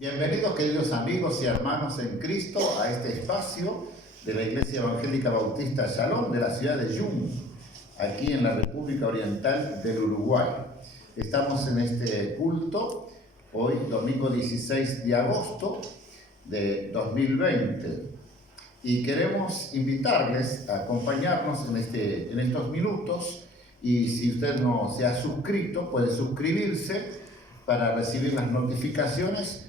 Bienvenidos, queridos amigos y hermanos en Cristo, a este espacio de la Iglesia Evangélica Bautista Shalom de la ciudad de Yum, aquí en la República Oriental del Uruguay. Estamos en este culto, hoy domingo 16 de agosto de 2020, y queremos invitarles a acompañarnos en estos minutos, y si usted no se ha suscrito, puede suscribirse para recibir las notificaciones.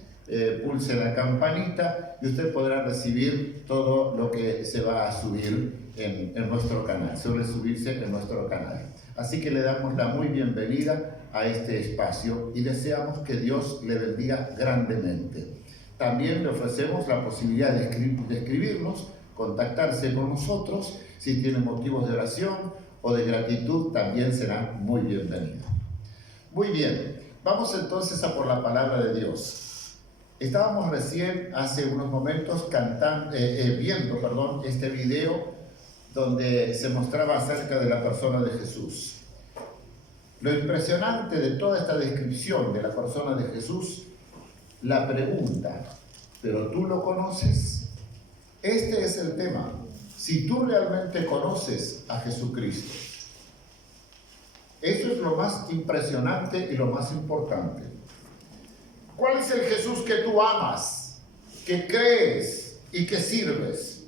Pulse la campanita y usted podrá recibir todo lo que se va a subir en nuestro canal, suele subirse en nuestro canal. Así que le damos la muy bienvenida a este espacio y deseamos que Dios le bendiga grandemente. También le ofrecemos la posibilidad de escribirnos, contactarse con nosotros. Si tiene motivos de oración o de gratitud, también será muy bienvenido. Muy bien, vamos entonces a por la palabra de Dios. Estábamos recién, hace unos momentos, viendo este video donde se mostraba acerca de la persona de Jesús. Lo impresionante de toda esta descripción de la persona de Jesús, la pregunta, ¿pero tú lo conoces? Este es el tema. Si tú realmente conoces a Jesucristo. Eso es lo más impresionante y lo más importante. ¿Cuál es el Jesús que tú amas, que crees y que sirves?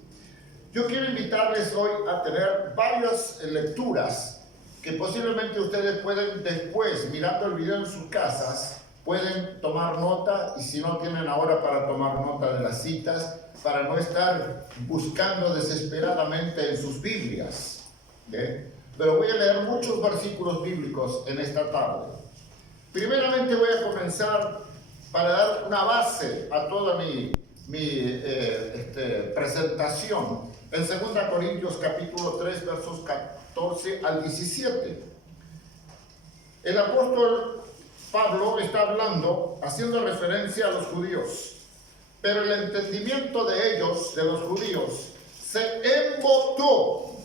Yo quiero invitarles hoy a tener varias lecturas que posiblemente ustedes pueden después, mirando el video en sus casas, pueden tomar nota, y si no tienen ahora para tomar nota de las citas, para no estar buscando desesperadamente en sus Biblias. Pero voy a leer muchos versículos bíblicos en esta tarde. Primeramente voy a comenzar para dar una base a toda mi presentación, en 2 Corintios capítulo 3, versos 14 al 17. El apóstol Pablo está hablando, haciendo referencia a los judíos, pero el entendimiento de ellos, de los judíos, se embotó,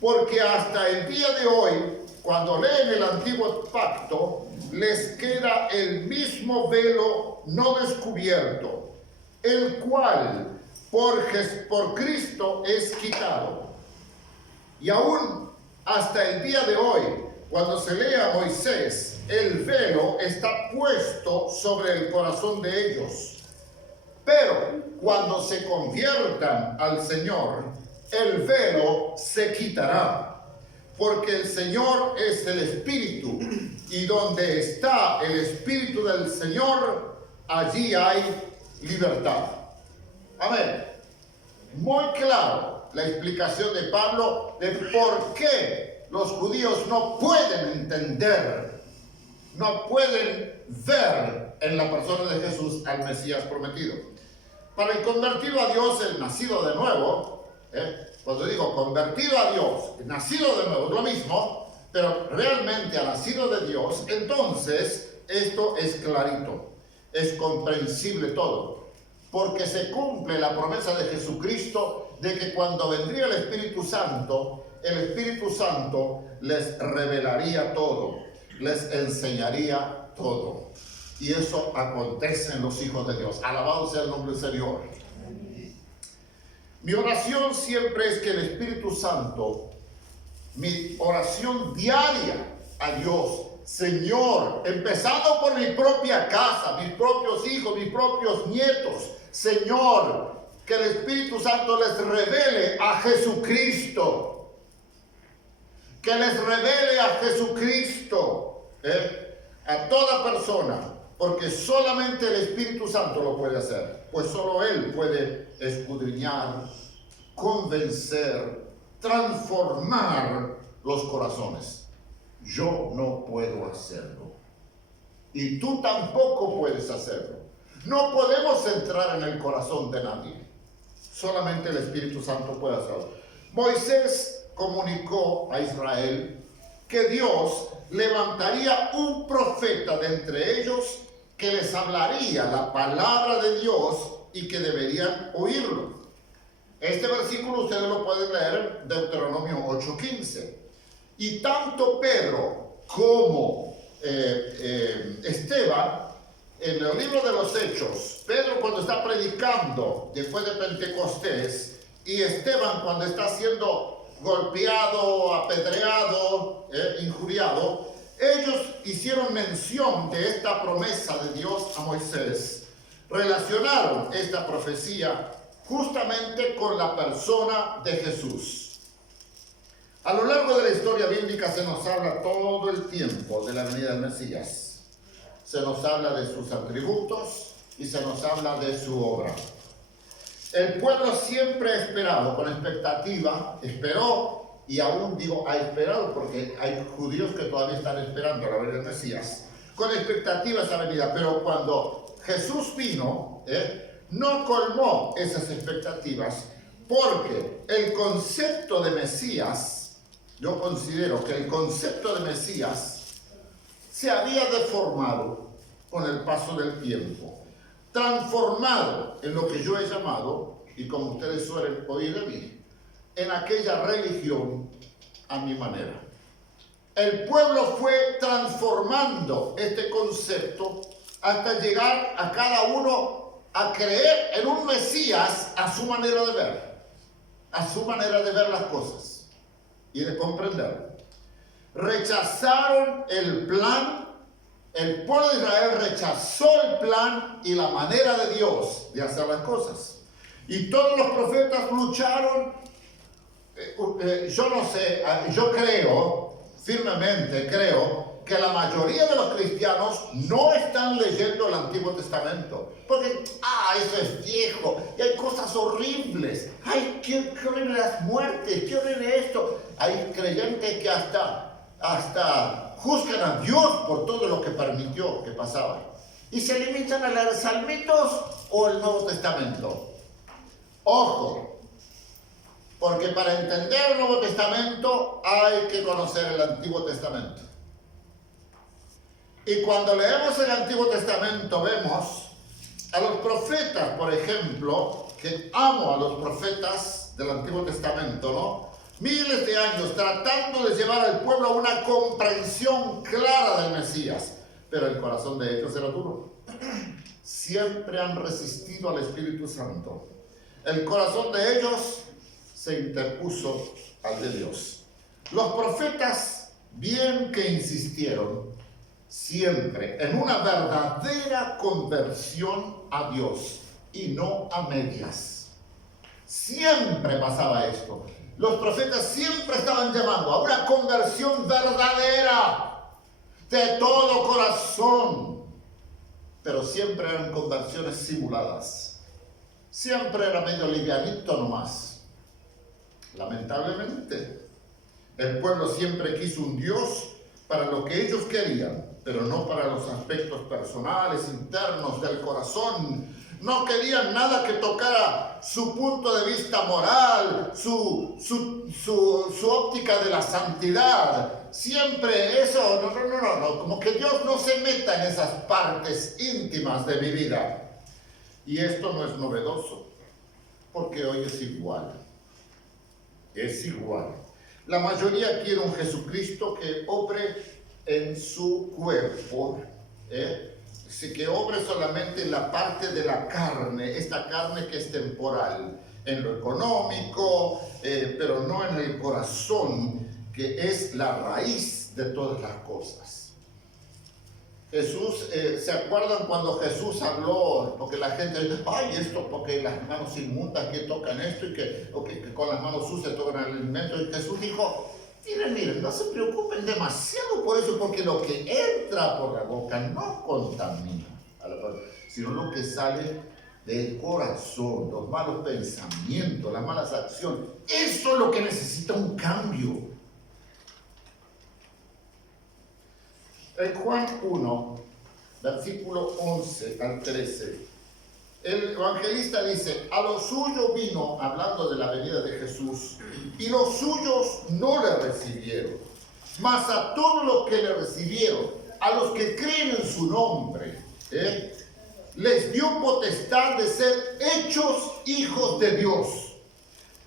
porque hasta el día de hoy, cuando leen el antiguo pacto, les queda el mismo velo no descubierto, el cual por Cristo es quitado. Y aún hasta el día de hoy, cuando se lee a Moisés, el velo está puesto sobre el corazón de ellos. Pero cuando se conviertan al Señor, el velo se quitará. Porque el Señor es el Espíritu, y donde está el Espíritu del Señor, allí hay libertad. Amén. Muy claro la explicación de Pablo de por qué los judíos no pueden entender, no pueden ver en la persona de Jesús al Mesías prometido. Para el convertido a Dios, el nacido de nuevo, cuando digo convertido a Dios, nacido de nuevo, es lo mismo, pero realmente ha nacido de Dios, entonces esto es clarito, es comprensible todo, porque se cumple la promesa de Jesucristo de que cuando vendría el Espíritu Santo les revelaría todo, les enseñaría todo. Y eso acontece en los hijos de Dios. Alabado sea el nombre del Señor. Mi oración siempre es que el Espíritu Santo, mi oración diaria a Dios, Señor, empezando por mi propia casa, mis propios hijos, mis propios nietos, Señor, que el Espíritu Santo les revele a Jesucristo, que les revele a Jesucristo, a toda persona, porque solamente el Espíritu Santo lo puede hacer, pues solo Él puede escudriñar, convencer, transformar los corazones. Yo no puedo hacerlo, y tú tampoco puedes hacerlo. No podemos entrar en el corazón de nadie, solamente el Espíritu Santo puede hacerlo. Moisés comunicó a Israel que Dios levantaría un profeta de entre ellos que les hablaría la palabra de Dios y que deberían oírlo. Este versículo ustedes lo pueden leer en Deuteronomio 8:15. Y tanto Pedro como Esteban, en el libro de los Hechos, Pedro está predicando después de Pentecostés y Esteban cuando está siendo golpeado, apedreado, injuriado, ellos hicieron mención de esta promesa de Dios a Moisés. Relacionaron esta profecía justamente con la persona de Jesús. A lo largo de la historia bíblica se nos habla todo el tiempo de la venida del Mesías. Se nos habla de sus atributos y se nos habla de su obra. El pueblo siempre ha esperado con expectativa, esperó y aún digo ha esperado porque hay judíos que todavía están esperando la venida del Mesías. Con expectativa esa venida, pero cuando Jesús vino, no colmó esas expectativas porque el concepto de Mesías, yo considero que el concepto de Mesías se había deformado con el paso del tiempo, transformado en lo que yo he llamado, y como ustedes suelen oír de mí, en aquella religión a mi manera. El pueblo fue transformando este concepto hasta llegar a cada uno a creer en un Mesías a su manera de ver las cosas y de comprender. Rechazaron el plan, el pueblo de Israel rechazó el plan y la manera de Dios de hacer las cosas. Y todos los profetas lucharon. Yo no sé, yo creo, firmemente creo, que la mayoría de los cristianos no están leyendo el Antiguo Testamento. Porque, eso es viejo, y hay cosas horribles. Ay, qué horrible las muertes, qué horrible esto. Hay creyentes que hasta juzgan a Dios por todo lo que permitió que pasaba. Y se limitan a leer salmitos o el Nuevo Testamento. Ojo, porque para entender el Nuevo Testamento hay que conocer el Antiguo Testamento. Y cuando leemos el Antiguo Testamento vemos a los profetas, por ejemplo, que amo a los profetas del Antiguo Testamento, ¿no? Miles de años tratando de llevar al pueblo a una comprensión clara del Mesías, pero el corazón de ellos era duro. Siempre han resistido al Espíritu Santo. El corazón de ellos se interpuso al de Dios. Los profetas, bien que insistieron, siempre en una verdadera conversión a Dios y no a medias. Siempre pasaba esto. Los profetas siempre estaban llamando a una conversión verdadera, de todo corazón, pero siempre eran conversiones simuladas. Siempre era medio livianito nomás. Lamentablemente, el pueblo siempre quiso un Dios para lo que ellos querían, pero no para los aspectos personales, internos, del corazón. No querían nada que tocara su punto de vista moral, su óptica de la santidad. Siempre eso, no, como que Dios no se meta en esas partes íntimas de mi vida. Y esto no es novedoso, porque hoy es igual. Es igual. La mayoría quiere un Jesucristo que obre en su cuerpo, que obre solamente en la parte de la carne, esta carne que es temporal, en lo económico, pero no en el corazón, que es la raíz de todas las cosas. Jesús, ¿se acuerdan cuando Jesús habló? Porque la gente dice, esto, porque las manos inmundas que tocan esto y que con las manos sucias tocan el alimento. Y Jesús dijo, miren, no se preocupen demasiado por eso, porque lo que entra por la boca no contamina, sino lo que sale del corazón, los malos pensamientos, las malas acciones. Eso es lo que necesita un cambio. En Juan 1, versículo 11 al 13, el evangelista dice, a los suyos vino, hablando de la venida de Jesús, y los suyos no le recibieron, mas a todos los que le recibieron, a los que creen en su nombre, les dio potestad de ser hechos hijos de Dios,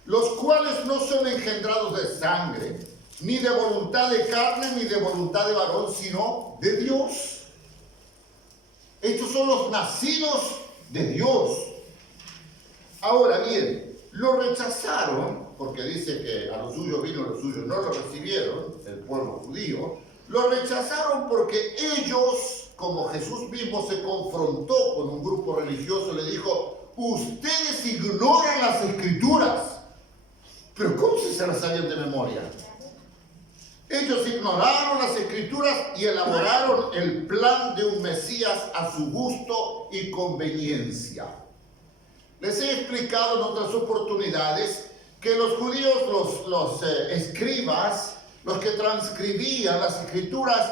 los cuales no son engendrados de sangre, ni de voluntad de carne, ni de voluntad de varón, sino de Dios. Estos son los nacidos de Dios. Ahora bien, lo rechazaron, porque dice que a los suyos vino, a los suyos no lo recibieron, el pueblo judío. Lo rechazaron porque ellos, como Jesús mismo se confrontó con un grupo religioso, le dijo: ustedes ignoran las Escrituras. Pero ¿cómo se las sabían de memoria? Ellos ignoraron las Escrituras y elaboraron el plan de un Mesías a su gusto y conveniencia. Les he explicado en otras oportunidades que los judíos, los escribas, los que transcribían las Escrituras,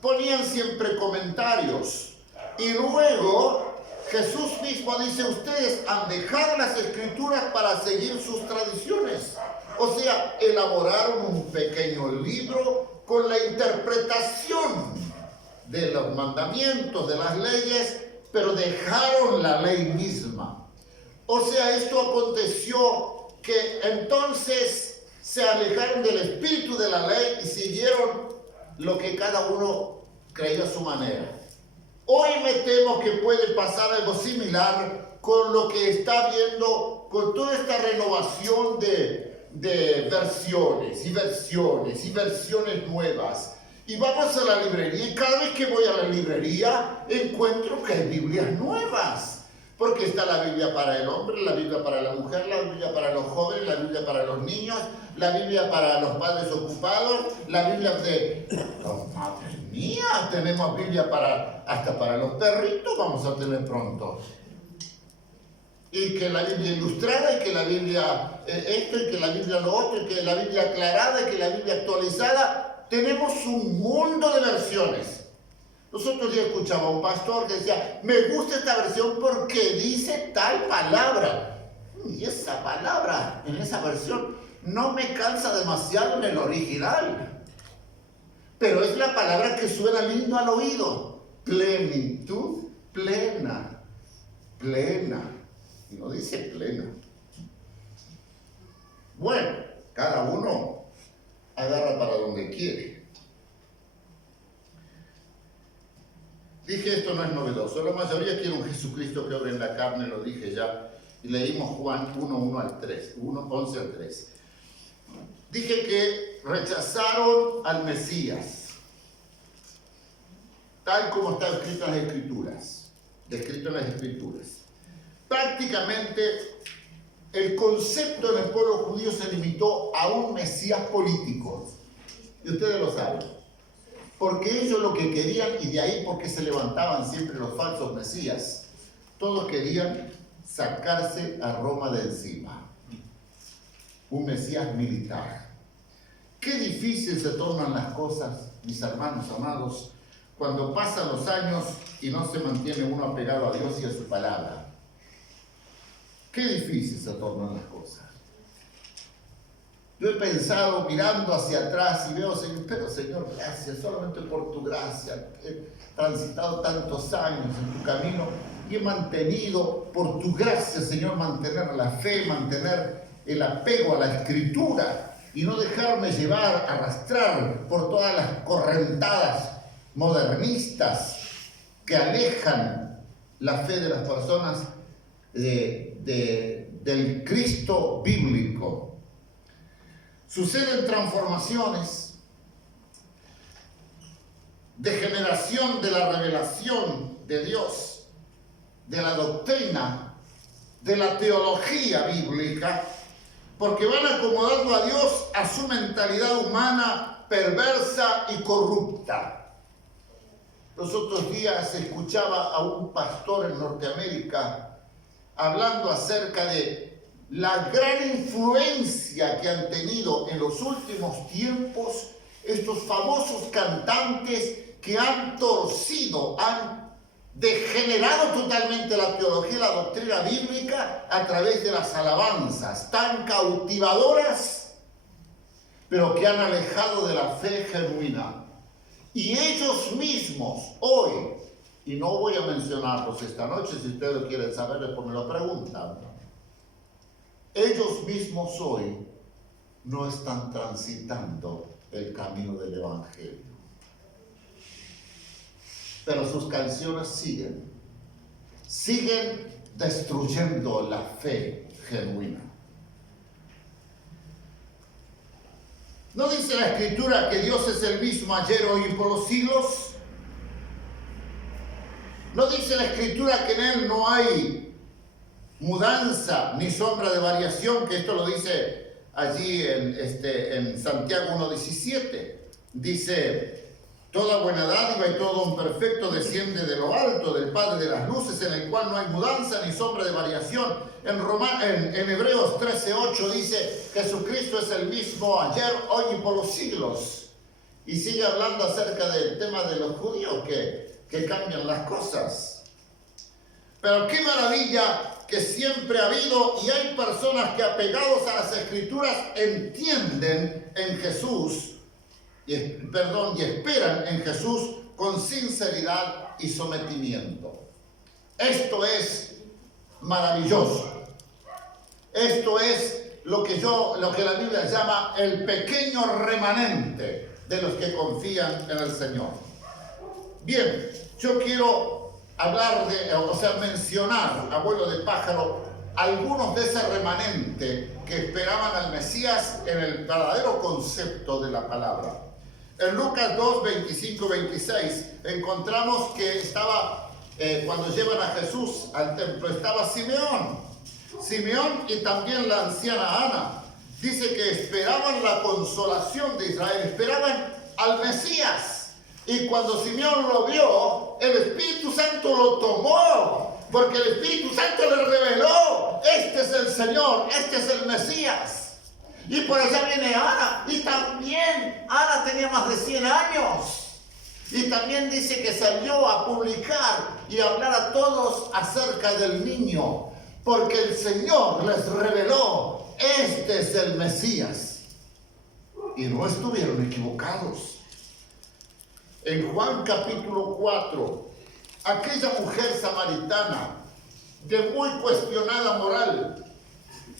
ponían siempre comentarios. Y luego Jesús mismo dice: ustedes han dejado las Escrituras para seguir sus tradiciones. O sea, elaboraron un pequeño libro con la interpretación de los mandamientos, de las leyes, pero dejaron la ley misma. O sea, esto aconteció que entonces se alejaron del espíritu de la ley y siguieron lo que cada uno creía a su manera. Hoy me temo que puede pasar algo similar con lo que está viendo, con toda esta renovación de versiones y versiones y versiones nuevas. Y vamos a la librería y cada vez que voy a la librería encuentro que hay Biblias nuevas. Porque está la Biblia para el hombre, la Biblia para la mujer, la Biblia para los jóvenes, la Biblia para los niños, la Biblia para los padres ocupados, la Biblia de... Oh, madre mía, tenemos Biblia hasta para los perritos vamos a tener pronto. Y que la Biblia ilustrada, y que la Biblia esto, y que la Biblia lo otro, y que la Biblia aclarada, y que la Biblia actualizada. Tenemos un mundo de versiones. Los otros días escuchaba a un pastor que decía: me gusta esta versión porque dice tal palabra. Y esa palabra en esa versión no me calza demasiado en el original. Pero es la palabra que suena lindo al oído. Plenitud, plena, plena. Y no dice plena. Bueno, cada uno agarra para donde quiere. Dije, esto no es novedoso. La mayoría quiere un Jesucristo que obra en la carne, lo dije ya. Y leímos Juan 1, 11 al 3. Dije que rechazaron al Mesías, tal como está escrito en las Escrituras. Descrito en las Escrituras. Prácticamente el concepto en el pueblo judío se limitó a un Mesías político. Y ustedes lo saben. Porque ellos lo que querían, y de ahí porque se levantaban siempre los falsos Mesías, todos querían sacarse a Roma de encima. Un Mesías militar. Qué difícil se tornan las cosas, mis hermanos amados, cuando pasan los años y no se mantiene uno apegado a Dios y a su palabra. Qué difícil se tornan las cosas. Yo he pensado mirando hacia atrás y veo, Señor, pero Señor, gracias, solamente por tu gracia. He transitado tantos años en tu camino y he mantenido, por tu gracia, Señor, mantener la fe, mantener el apego a la Escritura y no dejarme llevar, arrastrar por todas las correntadas modernistas que alejan la fe de las personas del Cristo bíblico. Suceden transformaciones, degeneración de la revelación de Dios, de la doctrina, de la teología bíblica, porque van acomodando a Dios a su mentalidad humana perversa y corrupta. Los otros días escuchaba a un pastor en Norteamérica hablando acerca de la gran influencia que han tenido en los últimos tiempos estos famosos cantantes que han torcido, han degenerado totalmente la teología y la doctrina bíblica a través de las alabanzas tan cautivadoras, pero que han alejado de la fe genuina. Y ellos mismos hoy, y no voy a mencionarlos esta noche, si ustedes quieren saber, después me lo preguntan. Ellos mismos hoy no están transitando el camino del Evangelio. Pero sus canciones siguen siguen destruyendo la fe genuina. ¿No dice la Escritura que Dios es el mismo ayer, hoy y por los siglos? ¿No dice la Escritura que en Él no hay mudanza ni sombra de variación? Que esto lo dice allí en Santiago 1:17. Dice: toda buena dádiva y todo don perfecto desciende de lo alto, del Padre de las luces, en el cual no hay mudanza ni sombra de variación. En Hebreos 13:8 dice: Jesucristo es el mismo ayer, hoy y por los siglos. Y sigue hablando acerca del tema de los judíos que cambian las cosas. Pero qué maravilla que siempre ha habido y hay personas que, apegados a las Escrituras, entienden en Jesús y esperan en Jesús con sinceridad y sometimiento. Esto es maravilloso. Esto es lo que la Biblia llama el pequeño remanente de los que confían en el Señor. Bien, yo quiero mencionar, abuelo de pájaro, algunos de ese remanente que esperaban al Mesías en el verdadero concepto de la palabra. En Lucas 2, 25, 26 encontramos que estaba, cuando llevan a Jesús al templo, estaba Simeón y también la anciana Ana. Dice que esperaban la consolación de Israel, esperaban al Mesías. Y cuando Simeón lo vio, el Espíritu Santo lo tomó, porque el Espíritu Santo le reveló: este es el Señor, este es el Mesías. Y por allá viene Ana, y también Ana tenía más de 100 años. Y también dice que salió a publicar y a hablar a todos acerca del niño, porque el Señor les reveló: este es el Mesías. Y no estuvieron equivocados. En Juan capítulo 4, aquella mujer samaritana de muy cuestionada moral,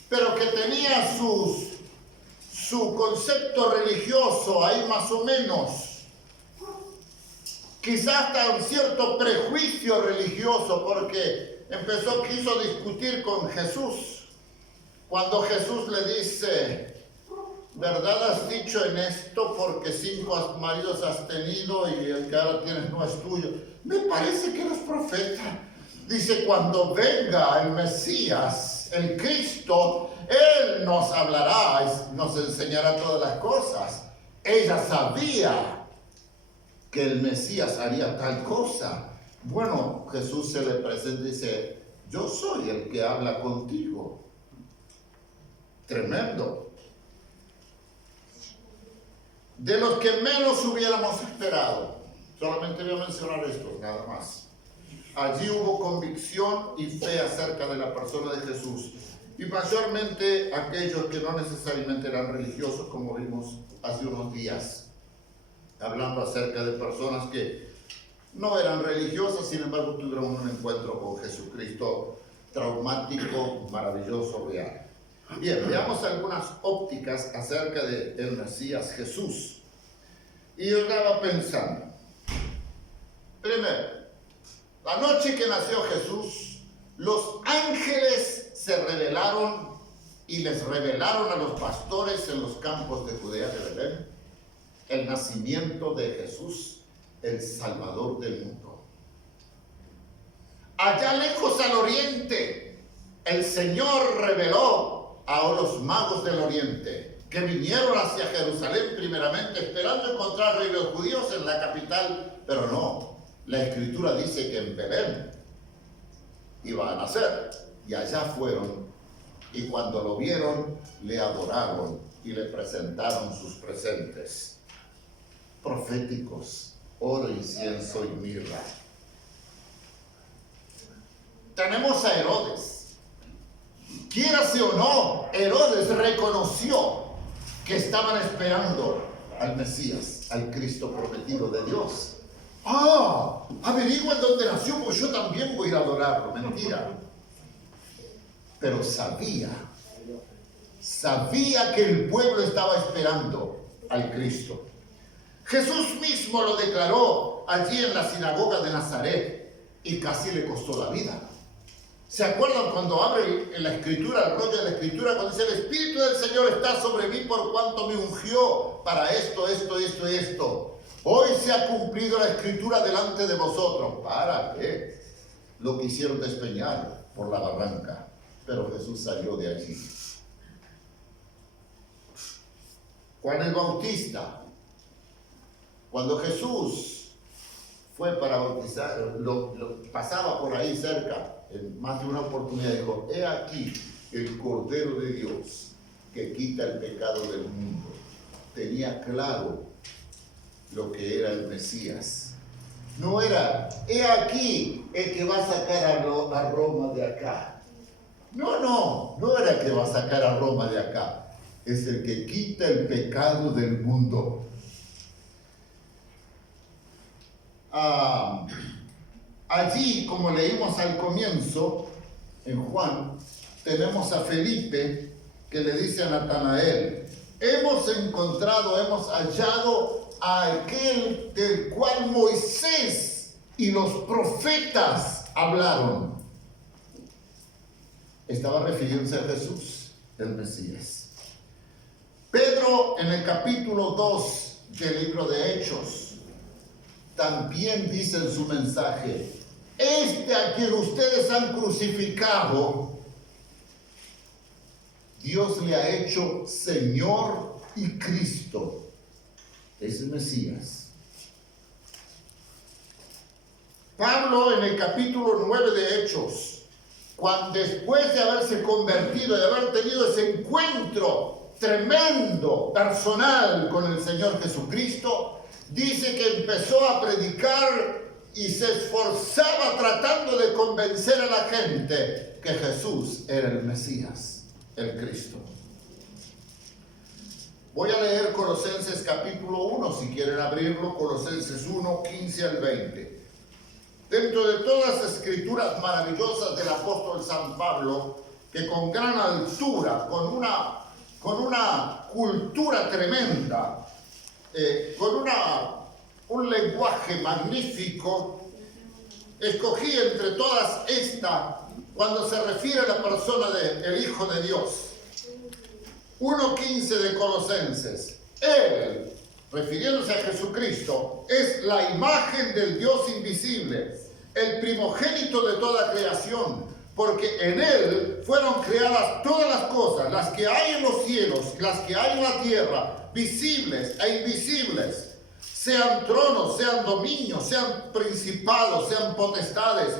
pero que tenía su concepto religioso ahí más o menos, quizás hasta un cierto prejuicio religioso, porque quiso discutir con Jesús. Cuando Jesús le dice: ¿verdad has dicho en esto? Porque 5 maridos has tenido y el que ahora tienes no es tuyo. Me parece que eres profeta. Dice: cuando venga el Mesías, el Cristo, Él nos hablará, nos enseñará todas las cosas. Ella sabía que el Mesías haría tal cosa. Bueno, Jesús se le presenta y dice: yo soy el que habla contigo. Tremendo. De los que menos hubiéramos esperado. Solamente voy a mencionar esto, nada más. Allí hubo convicción y fe acerca de la persona de Jesús. Y mayormente aquellos que no necesariamente eran religiosos, como vimos hace unos días, hablando acerca de personas que no eran religiosas, sin embargo tuvieron un encuentro con Jesucristo traumático, maravilloso, real. Bien, veamos algunas ópticas acerca del Mesías Jesús. Y yo estaba pensando, primero, la noche que nació Jesús, los ángeles se revelaron y les revelaron a los pastores en los campos de Judea de Belén el nacimiento de Jesús, el Salvador del mundo. Allá lejos al oriente, el Señor reveló a los magos del oriente, que vinieron hacia Jerusalén primeramente, esperando encontrar rey de los judíos en la capital, pero no. La Escritura dice que en Belén iba a nacer, y allá fueron, y cuando lo vieron, le adoraron y le presentaron sus presentes proféticos: oro, incienso y mirra. Tenemos a Herodes. Quiérase o no, Herodes reconoció que estaban esperando al Mesías, al Cristo prometido de Dios. Averigua dónde nació, pues yo también voy a ir a adorarlo. Mentira. Pero sabía que el pueblo estaba esperando al Cristo. Jesús mismo lo declaró allí en la sinagoga de Nazaret y casi le costó la vida. ¿Se acuerdan cuando abre en la escritura, el rollo de la escritura, cuando dice el Espíritu del Señor está sobre mí por cuanto me ungió para esto, esto, esto y esto? Hoy se ha cumplido la escritura delante de vosotros. ¿Para qué? Lo quisieron despeñar por la barranca, pero Jesús salió de allí. Juan el Bautista, cuando Jesús fue para bautizar, pasaba por ahí cerca, en más de una oportunidad dijo: he aquí el Cordero de Dios que quita el pecado del mundo. Tenía claro lo que era el Mesías. No era: he aquí el que va a sacar a Roma de acá. No era el que va a sacar a Roma de acá. Es el que quita el pecado del mundo. Allí, como leímos al comienzo, en Juan, tenemos a Felipe que le dice a Natanael: hemos hallado a aquel del cual Moisés y los profetas hablaron. Estaba refiriéndose a Jesús, el Mesías. Pedro, en el capítulo 2 del libro de Hechos, también dice en su mensaje: este a quien ustedes han crucificado, Dios le ha hecho Señor y Cristo. Es el Mesías. Pablo, en el capítulo 9 de Hechos, cuando después de haberse convertido, de haber tenido ese encuentro tremendo, personal con el Señor Jesucristo, dice que empezó a predicar y se esforzaba tratando de convencer a la gente que Jesús era el Mesías, el Cristo. Voy a leer Colosenses capítulo 1, si quieren abrirlo, Colosenses 1, 15 al 20. Dentro de todas las escrituras maravillosas del apóstol San Pablo, que con gran altura, con una cultura tremenda, con un lenguaje magnífico, escogí entre todas esta, cuando se refiere a la persona del Hijo de Dios. 1.15 de Colosenses. Él, refiriéndose a Jesucristo, es la imagen del Dios invisible, el primogénito de toda creación, porque en Él fueron creadas todas las cosas, las que hay en los cielos, las que hay en la tierra, visibles e invisibles, sean tronos, sean dominios, sean principados, sean potestades.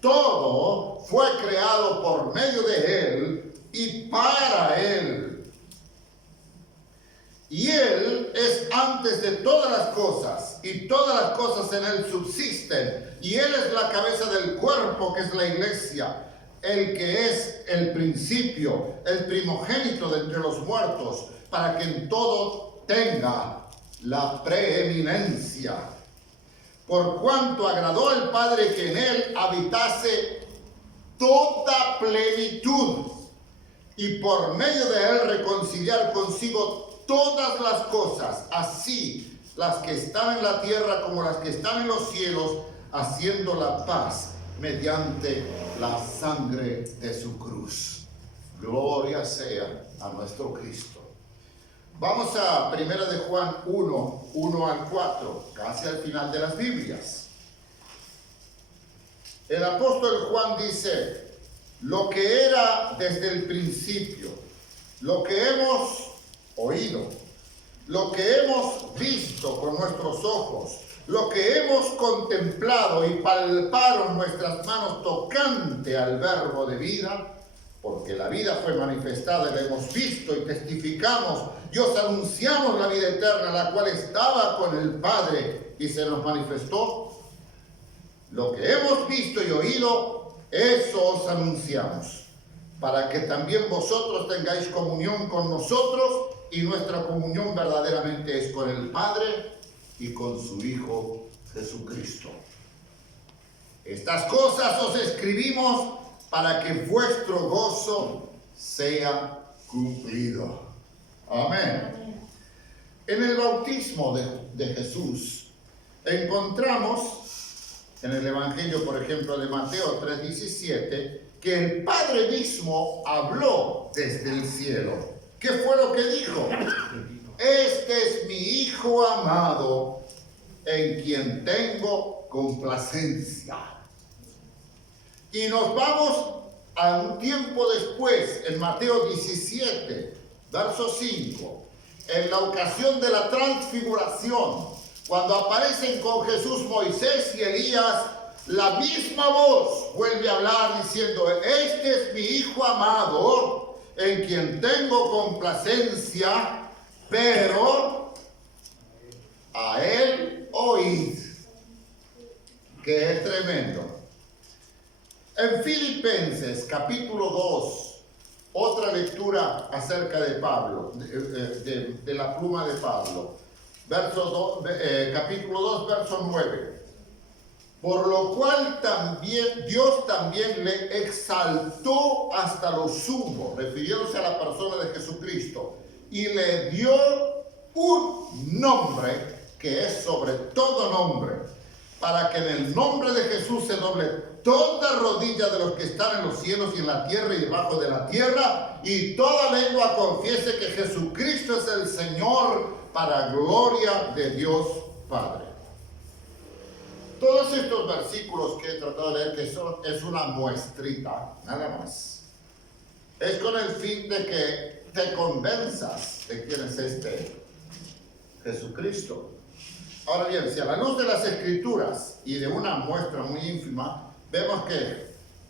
Todo fue creado por medio de Él y para Él. Y Él es antes de todas las cosas, y todas las cosas en Él subsisten. Y Él es la cabeza del cuerpo, que es la iglesia, el que es el principio, el primogénito de entre los muertos, para que en todo tenga la preeminencia. Por cuanto agradó al Padre que en Él habitase toda plenitud, y por medio de Él reconciliar consigo todas las cosas, así las que están en la tierra como las que están en los cielos, haciendo la paz mediante la sangre de su cruz. Gloria sea a nuestro Cristo. Vamos a 1 de Juan 1, 1 al 4, casi al final de las Biblias. El apóstol Juan dice: lo que era desde el principio, lo que hemos oído, lo que hemos visto con nuestros ojos, lo que hemos contemplado y palparon nuestras manos tocante al verbo de vida, porque la vida fue manifestada y la hemos visto y testificamos y os anunciamos la vida eterna, la cual estaba con el Padre y se nos manifestó. Lo que hemos visto y oído, eso os anunciamos, para que también vosotros tengáis comunión con nosotros, y nuestra comunión verdaderamente es con el Padre y con su Hijo Jesucristo. Estas cosas os escribimos para que vuestro gozo sea cumplido. Amén. En el bautismo de Jesús encontramos en el Evangelio, por ejemplo, de Mateo 3:17, que el Padre mismo habló desde el cielo. ¿Qué fue lo que dijo? Este es mi Hijo amado, en quien tengo complacencia. Y nos vamos a un tiempo después, en Mateo 17, verso 5, en la ocasión de la transfiguración, cuando aparecen con Jesús Moisés y Elías, la misma voz vuelve a hablar diciendo, este es mi Hijo amado, en quien tengo complacencia, pero a él oíd, que es tremendo. En Filipenses capítulo 2, otra lectura acerca de Pablo, de la pluma de Pablo, capítulo 2, verso 9. Por lo cual también Dios también le exaltó hasta lo sumo, refiriéndose a la persona de Jesucristo, y le dio un nombre que es sobre todo nombre, para que en el nombre de Jesús se doble toda rodilla de los que están en los cielos y en la tierra y debajo de la tierra, y toda lengua confiese que Jesucristo es el Señor, para gloria de Dios Padre. Todos estos versículos que he tratado de leer, que es una muestrita, nada más, es con el fin de que te convenzas de quién es este Jesucristo. Ahora bien, si a la luz de las Escrituras y de una muestra muy ínfima, vemos que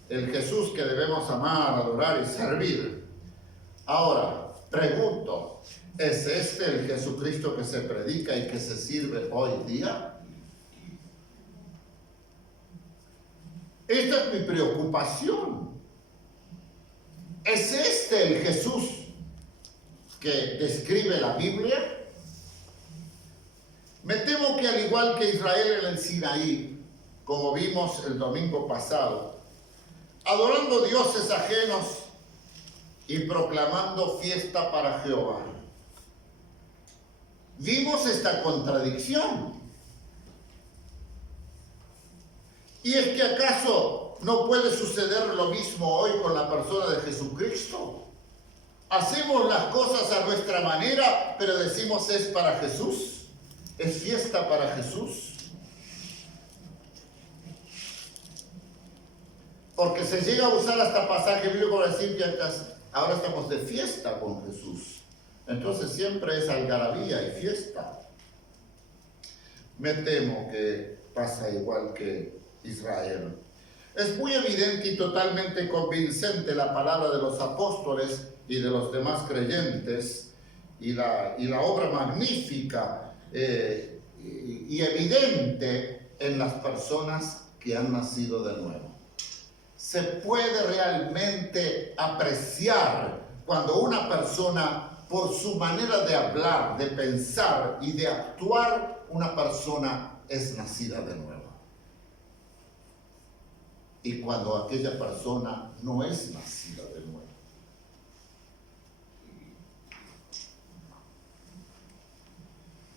el Jesús que debemos amar, adorar y servir. Ahora, pregunto, ¿es este el Jesucristo que se predica y que se sirve hoy día? Esta es mi preocupación. ¿Es este el Jesús que describe la Biblia? Me temo que al igual que Israel en el Sinaí, como vimos el domingo pasado, adorando dioses ajenos y proclamando fiesta para Jehová, vimos esta contradicción. ¿Y es que acaso no puede suceder lo mismo hoy con la persona de Jesucristo? Hacemos las cosas a nuestra manera, pero decimos es para Jesús. ¿Es fiesta para Jesús? Porque se llega a usar hasta pasaje bíblico para decir que ahora estamos de fiesta con Jesús. Entonces siempre es algarabía y fiesta. Me temo que pasa igual que Israel. Es muy evidente y totalmente convincente la palabra de los apóstoles y de los demás creyentes y la obra magnífica y evidente en las personas que han nacido de nuevo. Se puede realmente apreciar cuando una persona, por su manera de hablar, de pensar y de actuar, una persona es nacida de nuevo. Y cuando aquella persona no es nacida de nuevo.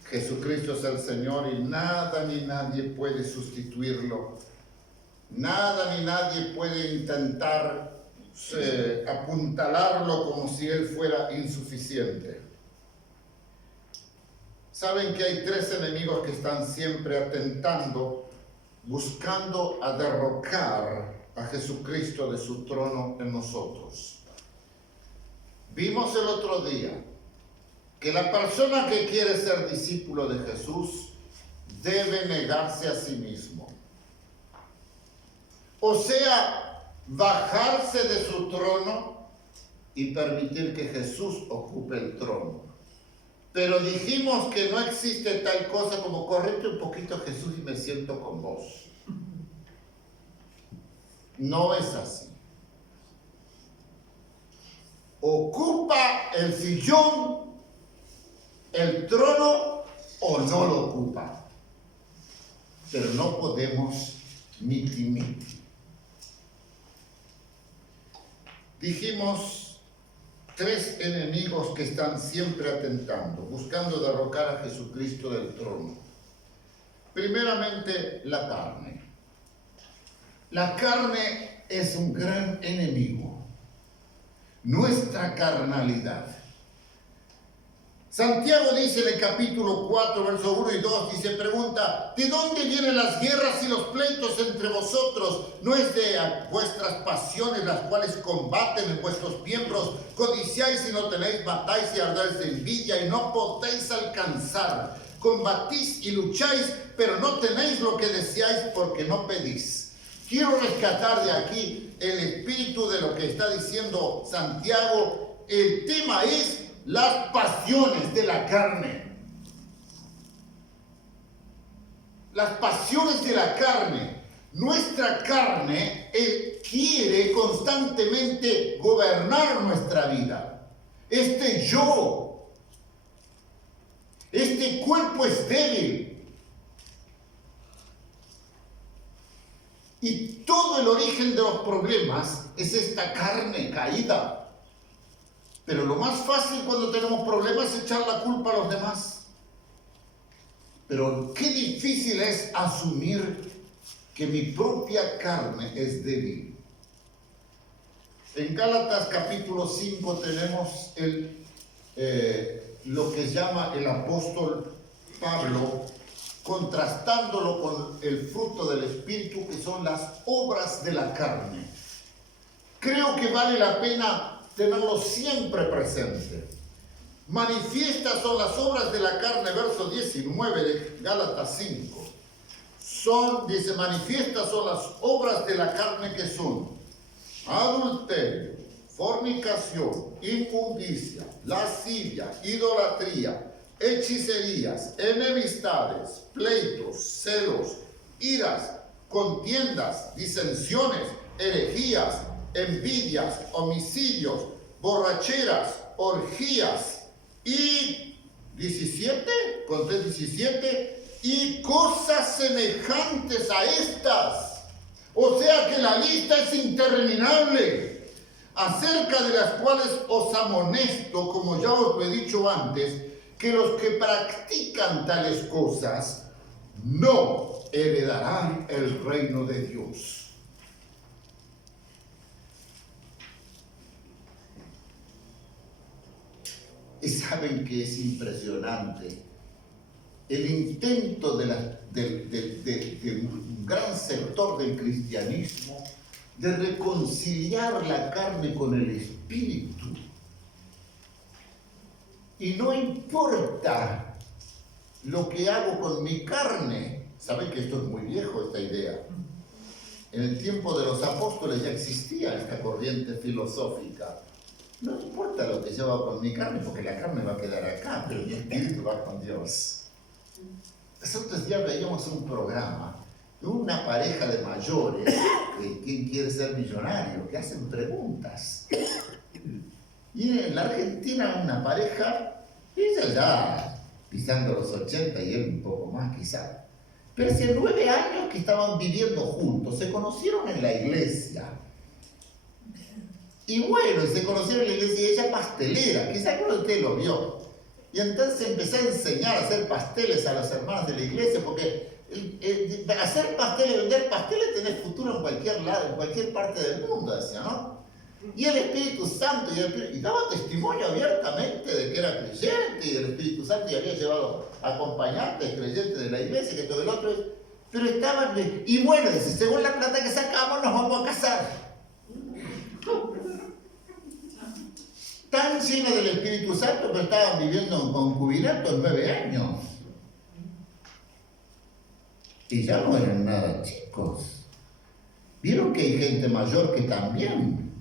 Jesucristo es el Señor y nada ni nadie puede sustituirlo. Nada ni nadie puede intentar apuntalarlo como si Él fuera insuficiente. Saben que hay tres enemigos que están siempre atentando, buscando a derrocar a Jesucristo de su trono en nosotros. Vimos el otro día que la persona que quiere ser discípulo de Jesús debe negarse a sí mismo. O sea, bajarse de su trono y permitir que Jesús ocupe el trono. Pero dijimos que no existe tal cosa como correte un poquito Jesús y me siento con vos. No es así. Ocupa el sillón, el trono, o no lo ocupa. Pero no podemos miti-miti. Dijimos tres enemigos que están siempre atentando, buscando derrocar a Jesucristo del trono. Primeramente, la carne. La carne es un gran enemigo. Nuestra carnalidad. Santiago dice en el capítulo 4, versos 1 y 2, dice, pregunta, ¿de dónde vienen las guerras y los pleitos entre vosotros? ¿No es de vuestras pasiones las cuales combaten en vuestros miembros? Codiciáis y no tenéis, matáis y ardáis de envidia y no podéis alcanzar. Combatís y lucháis, pero no tenéis lo que deseáis porque no pedís. Quiero rescatar de aquí el espíritu de lo que está diciendo Santiago. El tema es las pasiones de la carne. Las pasiones de la carne. Nuestra carne quiere constantemente gobernar nuestra vida. Este cuerpo es débil. Y todo el origen de los problemas es esta carne caída. Pero lo más fácil cuando tenemos problemas es echar la culpa a los demás. Pero qué difícil es asumir que mi propia carne es débil. En Gálatas capítulo 5 tenemos lo que llama el apóstol Pablo, contrastándolo con el fruto del Espíritu, que son las obras de la carne. Creo que vale la pena tenerlo siempre presente. Manifiestas son las obras de la carne, verso 19 de Gálatas 5. Dice, manifiestas son las obras de la carne que son adulterio, fornicación, inmundicia, lascivia, idolatría, hechicerías, enemistades, pleitos, celos, iras, contiendas, disensiones, herejías, envidias, homicidios, borracheras, orgías y 17, conté 17, y cosas semejantes a estas. O sea que la lista es interminable, acerca de las cuales os amonesto, como ya os lo he dicho antes, que los que practican tales cosas no heredarán el reino de Dios. Y saben que es impresionante el intento de un gran sector del cristianismo de reconciliar la carne con el espíritu. Y no importa lo que hago con mi carne. Saben que esto es muy viejo, esta idea. En el tiempo de los apóstoles ya existía esta corriente filosófica. No importa lo que yo haga con mi carne, porque la carne va a quedar acá, pero mi espíritu va con Dios. Nosotros ya veíamos un programa de una pareja de mayores, de quien quiere ser millonario, que hacen preguntas. Y en la Argentina una pareja, ella ya pisando los 80 y él un poco más quizá, pero hace 9 años que estaban viviendo juntos, se conocieron en la iglesia. Y bueno, se conocieron en la iglesia y ella pastelera, quizá alguno de ustedes lo vio. Y entonces empecé a enseñar a hacer pasteles a los hermanos de la iglesia, porque hacer pasteles, vender pasteles, tenés futuro en cualquier lado, en cualquier parte del mundo, decía, ¿no? Y el Espíritu Santo, y daba testimonio abiertamente de que era creyente, y el Espíritu Santo y había llevado acompañantes creyentes de la iglesia, que todo el otro, pero estaban, y bueno, dice, según la plata que sacamos nos vamos a casar. Tan llenos del Espíritu Santo que estaban viviendo en concubinato 9 años. Y ya no eran nada chicos. Vieron que hay gente mayor que también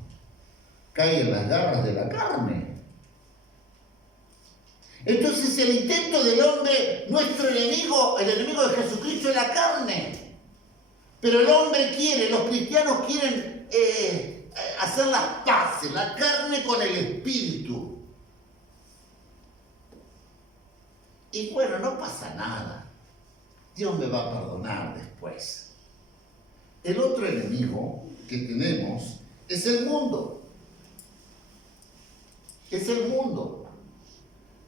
cae en las garras de la carne. Entonces el intento del hombre, nuestro enemigo, el enemigo de Jesucristo es la carne. Pero el hombre quiere, los cristianos quieren hacer las paces, la carne con el espíritu. Y bueno, no pasa nada. Dios me va a perdonar después. El otro enemigo que tenemos es el mundo. Es el mundo.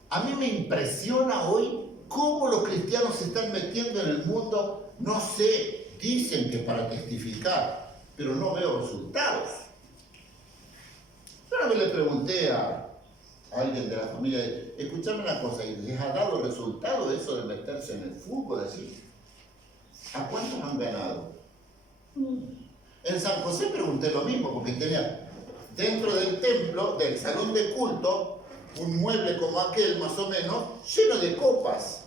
A mí me impresiona hoy cómo los cristianos se están metiendo en el mundo, no sé, dicen que para testificar. pero no veo resultados. Una vez le pregunté a alguien de la familia, escúchame una cosa, ¿y les ha dado resultado eso de meterse en el fútbol así? ¿A cuántos han ganado? En San José pregunté lo mismo, porque tenía dentro del templo, del salón de culto, un mueble como aquel más o menos, lleno de copas,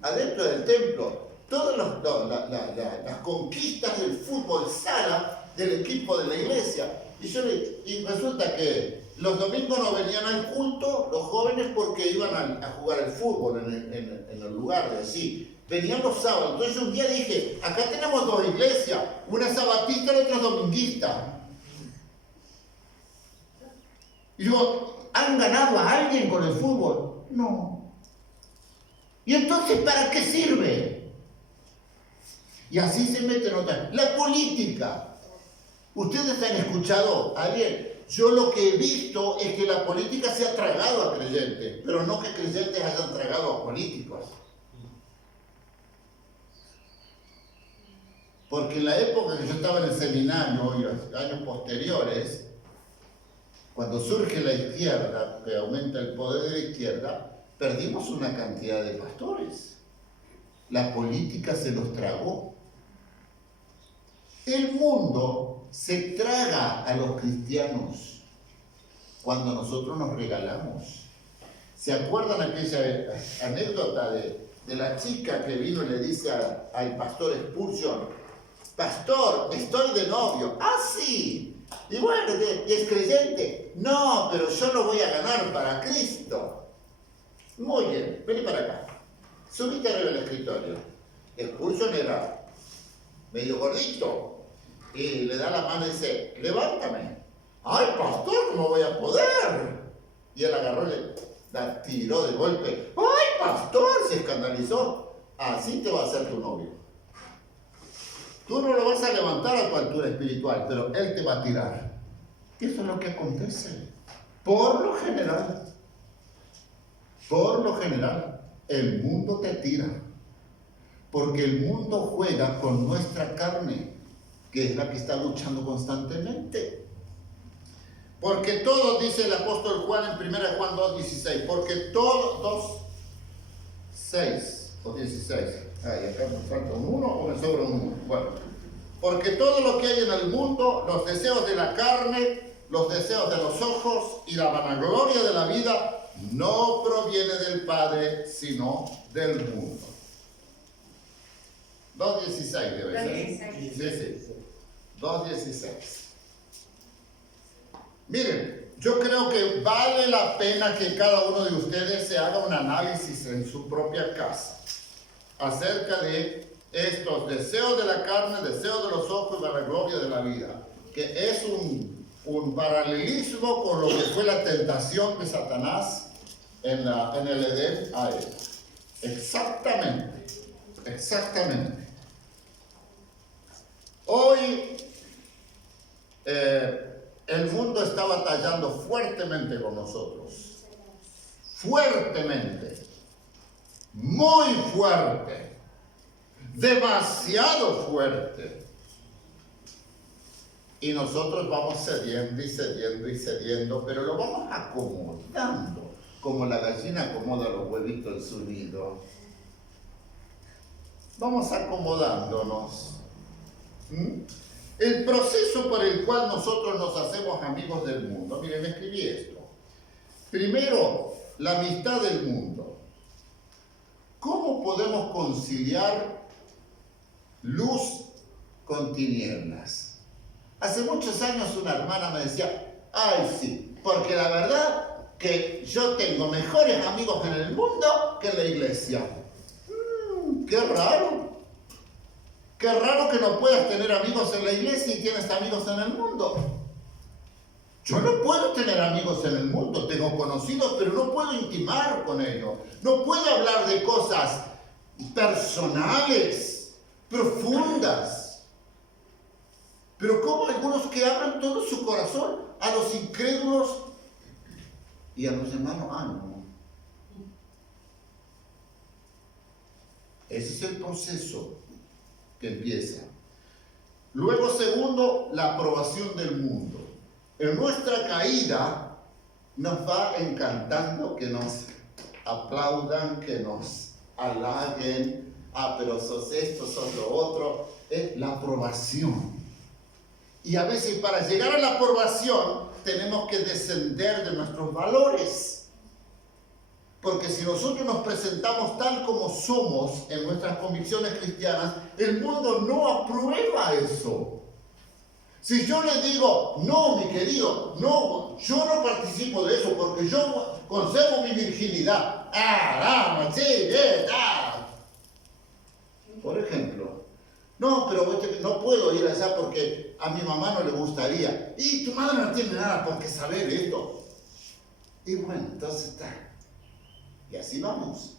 adentro del templo. Todas las conquistas del fútbol sala del equipo de la iglesia. Y resulta que los domingos no venían al culto los jóvenes porque iban a jugar al fútbol en el lugar de así. Venían los sábados. Entonces un día dije, acá tenemos dos iglesias, una sabatista y otra dominguista. Y digo, ¿han ganado a alguien con el fútbol? No. ¿Y entonces para qué sirve? Y así se meten otras. La política. Ustedes han escuchado a alguien. Yo lo que he visto es que la política se ha tragado a creyentes, pero no que creyentes hayan tragado a políticos. Porque en la época que yo estaba en el seminario y los años posteriores, cuando surge la izquierda, que aumenta el poder de la izquierda, perdimos una cantidad de pastores. La política se los tragó. El mundo se traga a los cristianos cuando nosotros nos regalamos. ¿Se acuerdan aquella anécdota de la chica que vino y le dice al pastor Spurgeon, pastor, estoy de novio? Ah, sí. Y bueno, ¿es creyente? No, pero yo lo voy a ganar para Cristo. Muy bien, vení para acá. Subite arriba del escritorio. Spurgeon era medio gordito. Y le da la mano y dice, levántame. Ay, pastor, ¿cómo voy a poder? Y él agarró y la tiró de golpe. Ay, pastor, se escandalizó. Así te va a hacer tu novio. Tú no lo vas a levantar a tu altura espiritual, pero él te va a tirar. Y eso es lo que acontece. Por lo general, el mundo te tira. Porque el mundo juega con nuestra carne, que es la que está luchando constantemente. Porque todos, dice el apóstol Juan en 1 Juan 2:16, porque todos, 6 o 16, ay, acá me falta un 1 o me sobra un 1, bueno, porque todo lo que hay en el mundo, los deseos de la carne, los deseos de los ojos y la vanagloria de la vida, no proviene del Padre, sino del mundo. 2:16 debe ser. Sí. 2:16. Miren, yo creo que vale la pena que cada uno de ustedes se haga un análisis en su propia casa acerca de estos deseos de la carne, deseos de los ojos y la gloria de la vida, que es un paralelismo con lo que fue la tentación de Satanás en el Edén a él. Exactamente. Hoy el mundo está batallando fuertemente con nosotros. Fuertemente. Muy fuerte. Demasiado fuerte. Y nosotros vamos cediendo, pero lo vamos acomodando, como la gallina acomoda los huevitos en su nido. Vamos acomodándonos. El proceso por el cual nosotros nos hacemos amigos del mundo. Miren, escribí esto. Primero, la amistad del mundo. ¿Cómo podemos conciliar luz con tinieblas? Hace muchos años una hermana me decía, ay sí, porque la verdad que yo tengo mejores amigos en el mundo que en la iglesia. Qué raro. Qué raro que no puedas tener amigos en la iglesia y tienes amigos en el mundo. Yo no puedo tener amigos en el mundo, tengo conocidos, pero no puedo intimar con ellos. No puedo hablar de cosas personales, profundas. Pero como algunos que abran todo su corazón a los incrédulos y a los hermanos, no. Ese es el proceso que empieza. Luego, segundo, la aprobación del mundo. En nuestra caída nos va encantando que nos aplaudan, que nos halaguen. Ah, pero sos esto, sos lo otro. Es la aprobación. Y a veces para llegar a la aprobación tenemos que descender de nuestros valores. Porque si nosotros nos presentamos tal como somos en nuestras convicciones cristianas, el mundo no aprueba eso. Si yo le digo, no, mi querido, no, yo no participo de eso porque yo conservo mi virginidad. Por ejemplo, no, pero no puedo ir allá porque a mi mamá no le gustaría. Y tu madre no tiene nada por qué saber esto. Y bueno, entonces está. Y así vamos,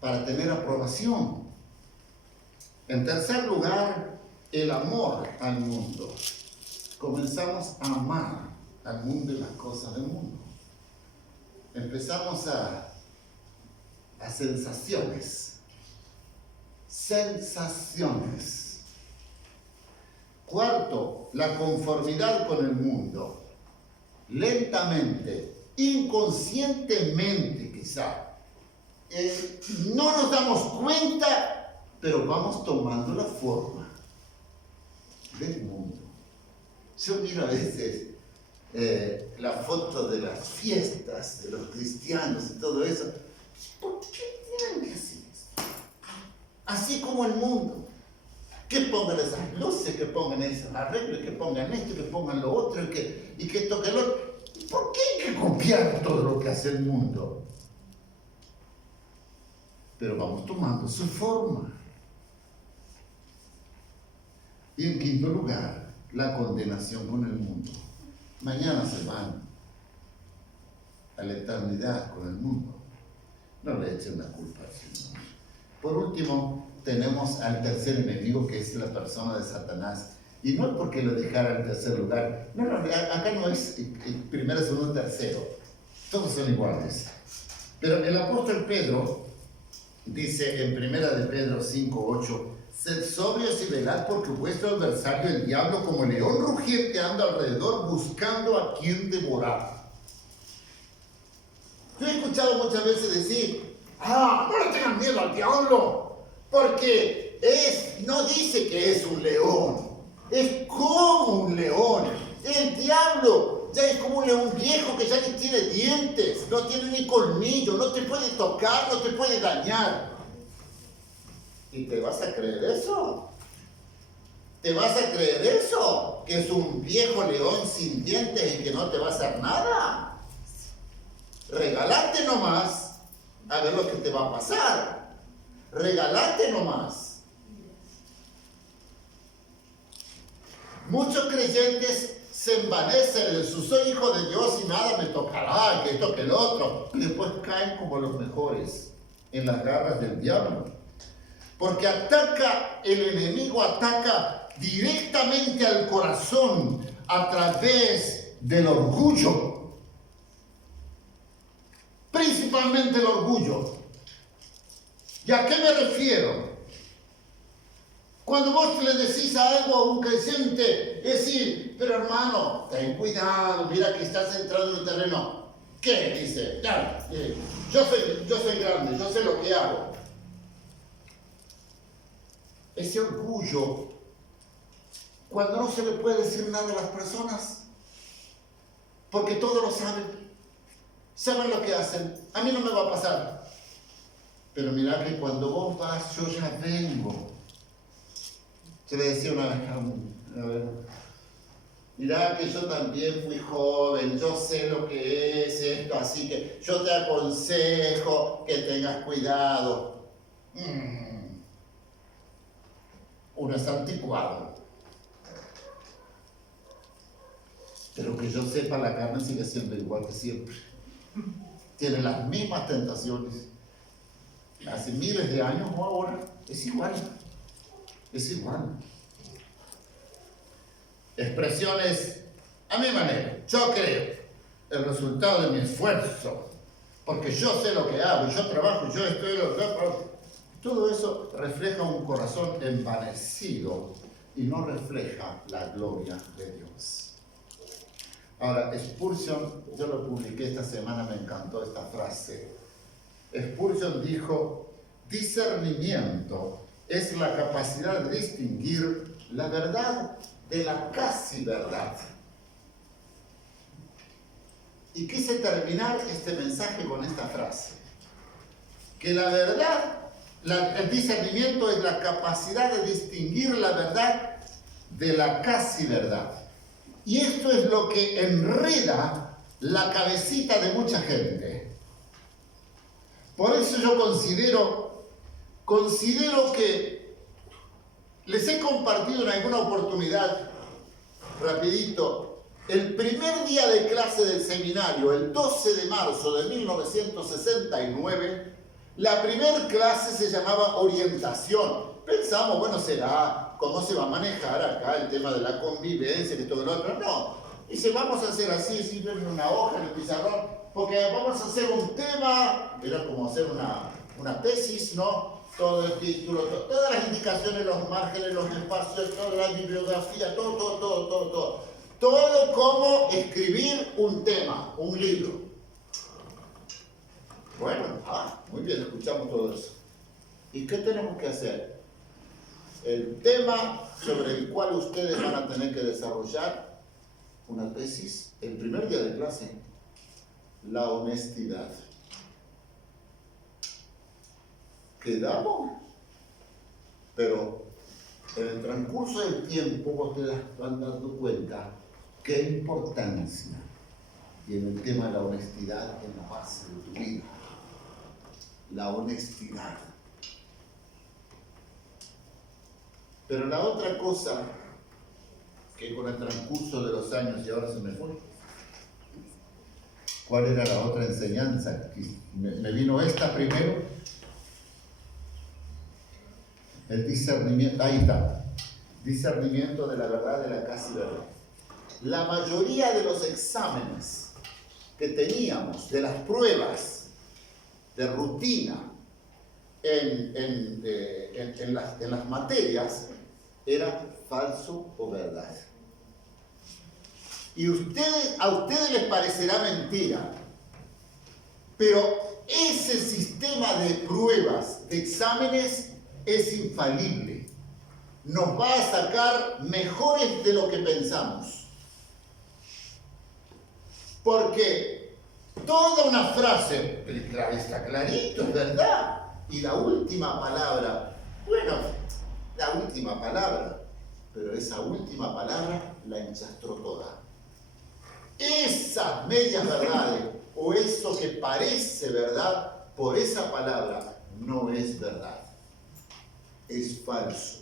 para tener aprobación. En tercer lugar, el amor al mundo. Comenzamos a amar al mundo y las cosas del mundo. Empezamos a sensaciones. Sensaciones. Cuarto, la conformidad con el mundo. Lentamente, inconscientemente quizá, no nos damos cuenta, pero vamos tomando la forma del mundo. Yo miro a veces la foto de las fiestas de los cristianos y todo eso. ¿Por qué tienen que hacer eso? Así como el mundo. Que pongan esas luces, que pongan esos arreglos, que pongan esto, que pongan lo otro, y que esto, que lo otro. ¿Por qué hay que copiar todo lo que hace el mundo? Pero vamos tomando su forma. Y en quinto lugar, la condenación con el mundo. Mañana se van a la eternidad con el mundo. No le echen la culpa al Señor. Por último, tenemos al tercer enemigo, que es la persona de Satanás. Y no es porque lo dejara en tercer lugar. No, acá no es primero, segundo, tercero. Todos son iguales. Pero el apóstol Pedro dice en primera de Pedro 5:8: sed sobrios y velad, porque vuestro adversario, el diablo, como león rugiente, anda alrededor buscando a quien devorar. Yo he escuchado muchas veces decir: no le tengan miedo al diablo, porque no dice que es un león. Es como un león. El diablo ya es como un león viejo que ya ni tiene dientes, no tiene ni colmillo, no te puede tocar, no te puede dañar. ¿Y te vas a creer eso? ¿Te vas a creer eso? ¿Que es un viejo león sin dientes y que no te va a hacer nada? Regálate nomás a ver lo que te va a pasar. Regálate nomás. Muchos creyentes se envanecen de su soy hijo de Dios y nada me tocará, que esto, que el otro. Y después caen como los mejores en las garras del diablo. Porque el enemigo ataca directamente al corazón a través del orgullo. Principalmente el orgullo. ¿Y a qué me refiero? Cuando vos le decís algo a un creyente, decir: pero hermano, ten cuidado, mira que estás entrando en el terreno. ¿Qué? Dice: yo soy grande, yo sé lo que hago. Ese orgullo, cuando no se le puede decir nada a las personas, porque todos lo saben lo que hacen. A mí no me va a pasar. Pero mira que cuando vos vas, yo ya vengo. Se le decía una vez a ver, mirá que yo también fui joven, yo sé lo que es esto, así que yo te aconsejo que tengas cuidado. Uno es anticuado. Pero que yo sepa, la carne sigue siendo igual que siempre. Tiene las mismas tentaciones. Hace miles de años o ahora, es igual. Es igual. Expresiones a mi manera. Yo creo el resultado de mi esfuerzo, porque yo sé lo que hago, yo trabajo, yo estoy. Todo eso refleja un corazón envanecido y no refleja la gloria de Dios. Ahora, Spurgeon, yo lo publiqué esta semana, me encantó esta frase. Spurgeon dijo: discernimiento es la capacidad de distinguir la verdad de la casi verdad. Y quise terminar este mensaje con esta frase: que la verdad, el discernimiento es la capacidad de distinguir la verdad de la casi verdad. Y esto es lo que enreda la cabecita de mucha gente. Por eso yo considero que les he compartido en alguna oportunidad, rapidito, el primer día de clase del seminario, el 12 de marzo de 1969, la primera clase se llamaba orientación. Pensamos, bueno, será cómo se va a manejar acá el tema de la convivencia y todo lo otro. No, dice, vamos a hacer así, simplemente una hoja en el pizarrón, porque vamos a hacer un tema, era como hacer una tesis, ¿no? Todo el título, todas las indicaciones, los márgenes, los espacios, toda la bibliografía, todo. Todo como escribir un tema, un libro. Bueno, muy bien, escuchamos todo eso. ¿Y qué tenemos que hacer? El tema sobre el cual ustedes van a tener que desarrollar una tesis, el primer día de clase, la honestidad. Quedamos, pero en el transcurso del tiempo vos te vas dando cuenta qué importancia tiene el tema de la honestidad en la base de tu vida. La honestidad. Pero la otra cosa que con el transcurso de los años, y ahora se me fue, ¿cuál era la otra enseñanza? Me vino esta primero. El discernimiento, ahí está. Discernimiento de la verdad, de la casi verdad. La mayoría de los exámenes que teníamos, de las pruebas de rutina en las materias, era falso o verdad. Y a ustedes les parecerá mentira, pero ese sistema de pruebas, de exámenes, es infalible. Nos va a sacar mejores de lo que pensamos. Porque toda una frase está clarito, es verdad. Y la última palabra, bueno, la última palabra, pero esa última palabra la enchastró toda. Esas medias verdades, o eso que parece verdad, por esa palabra no es verdad. Es falso.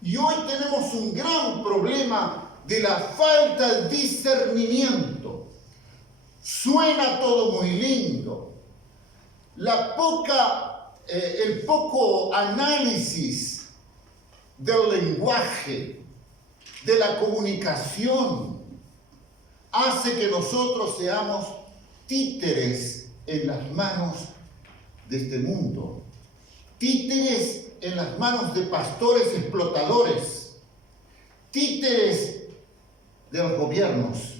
Y hoy tenemos un gran problema de la falta de discernimiento. Suena todo muy lindo. El poco análisis del lenguaje, de la comunicación, hace que nosotros seamos títeres en las manos de este mundo. Títeres en las manos de pastores explotadores, títeres de los gobiernos,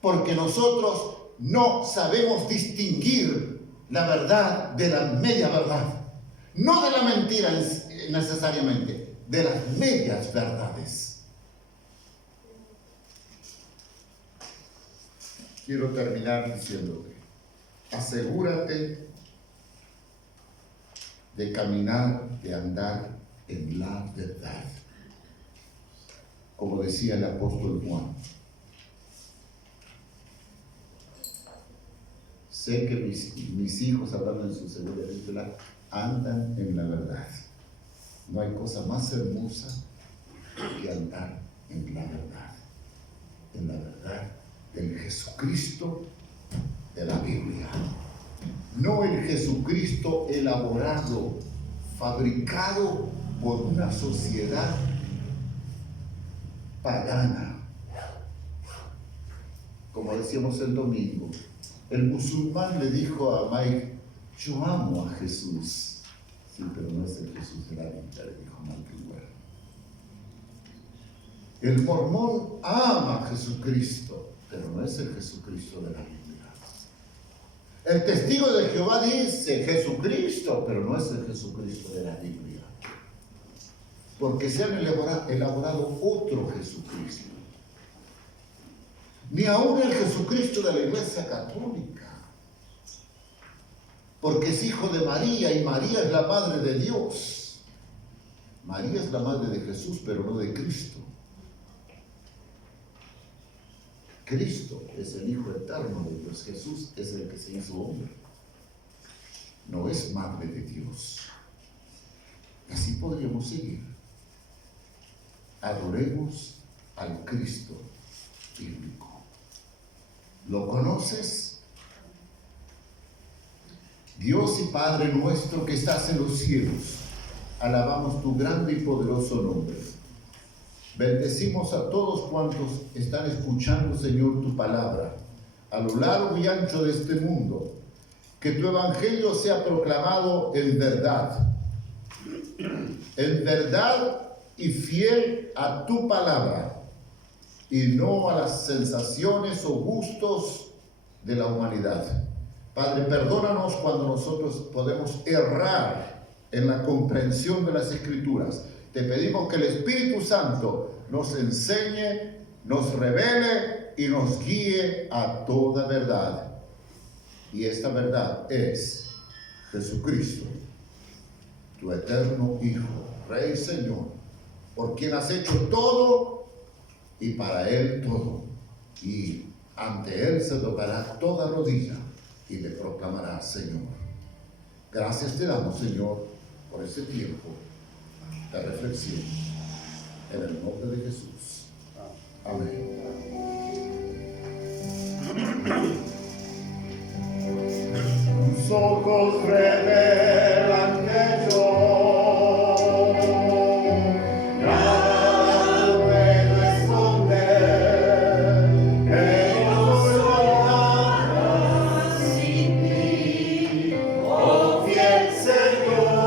porque nosotros no sabemos distinguir la verdad de la media verdad, no de la mentira necesariamente, de las medias verdades. Quiero terminar diciéndote, asegúrate de caminar, de andar en la verdad. Como decía el apóstol Juan. Sé que mis hijos, hablando en su segunda epístola, andan en la verdad. No hay cosa más hermosa que andar en la verdad. En la verdad del Jesucristo de la Biblia. No el Jesucristo elaborado, fabricado por una sociedad pagana. Como decíamos el domingo, el musulmán le dijo a Mike, yo amo a Jesús. Sí, pero no es el Jesús de la Biblia, le dijo Mike igual. El mormón ama a Jesucristo, pero no es el Jesucristo de la Biblia. El testigo de Jehová dice Jesucristo, pero no es el Jesucristo de la Biblia. Porque se han elaborado otro Jesucristo. Ni aún el Jesucristo de la Iglesia Católica. Porque es hijo de María y María es la madre de Dios. María es la madre de Jesús, pero no de Cristo. Cristo es el Hijo eterno de Dios. Jesús es el que se hizo hombre. No es madre de Dios. Así podríamos seguir. Adoremos al Cristo bíblico. ¿Lo conoces? Dios y Padre nuestro que estás en los cielos, alabamos tu grande y poderoso nombre. Bendecimos a todos cuantos están escuchando, Señor, tu palabra, a lo largo y ancho de este mundo. Que tu evangelio sea proclamado en verdad y fiel a tu palabra, y no a las sensaciones o gustos de la humanidad. Padre, perdónanos cuando nosotros podemos errar en la comprensión de las Escrituras. Te pedimos que el Espíritu Santo nos enseñe, nos revele y nos guíe a toda verdad. Y esta verdad es Jesucristo, tu eterno Hijo, Rey y Señor, por quien has hecho todo y para Él todo. Y ante Él se doblará toda rodilla y le proclamará Señor. Gracias te damos, Señor, por este tiempo de reflexión. En el nombre de Jesús. Amén. Tus ojos revelan que yo nada puedo esconder, que no soy nada sin ti, oh fiel Señor.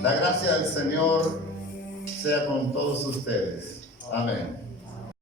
La gracia del Señor sea con todos ustedes. Amén.